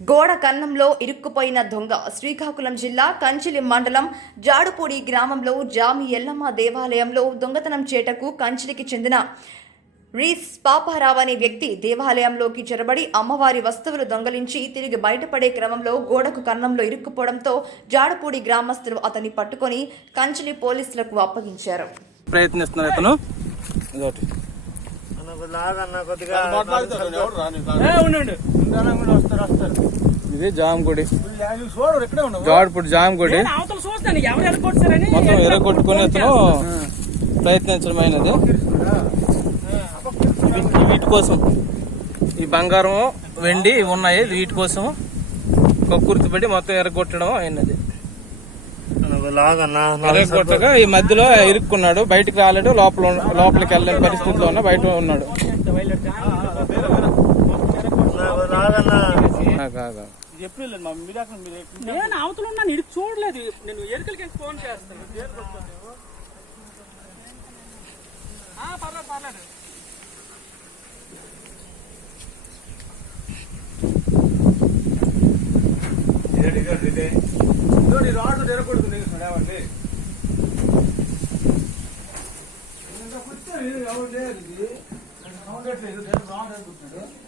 గోడ కన్నంలో ఇరుక్కుపోయిన దొంగ. శ్రీకాకుళం జిల్లా కంచిలి మండలం జాడుపూడి గ్రామంలో జామి ఎల్లమ్మ దేవాలయంలో దొంగతనం చేటకు కంచిలికి చెందిన రీస్ పాపారావు అనే వ్యక్తి దేవాలయంలోకి చొరబడి అమ్మవారి వస్తువులు దొంగలించి తిరిగి బయటపడే క్రమంలో గోడకు కన్నంలో ఇరుక్కుపోవడంతో జాడుపూడి గ్రామస్తులు అతన్ని పట్టుకొని కంచిలి పోలీసులకు అప్పగించారు. ప్రయత్నిస్తున్నారు. ఇది జామగుడి, జాడుపూడి జామగుడి మొత్తం ఎరగొట్టుకుని అతను ప్రయత్నించడమైనది. వీటి కోసం ఈ బంగారం వెండి ఉన్నాయి, వీటి కోసం కక్కుర్తిపడి మొత్తం ఎరగొట్టడం అయినది. ఎరగొట్టగా ఈ మధ్యలో ఇరుక్కున్నాడు, బయటికి రాలేడు, లోపలికి వెళ్ళలేని పరిస్థితిలో ఉన్న బయట ఉన్నాడు. నేను అవతల ఉన్నాను, ఇటు చూడలేదు. నేను ఎరుకలకి ఫోన్ చేస్తాను. పర్లేదు రాడు ఎరగొడుతుంది ఎవరు లేదు, రాడు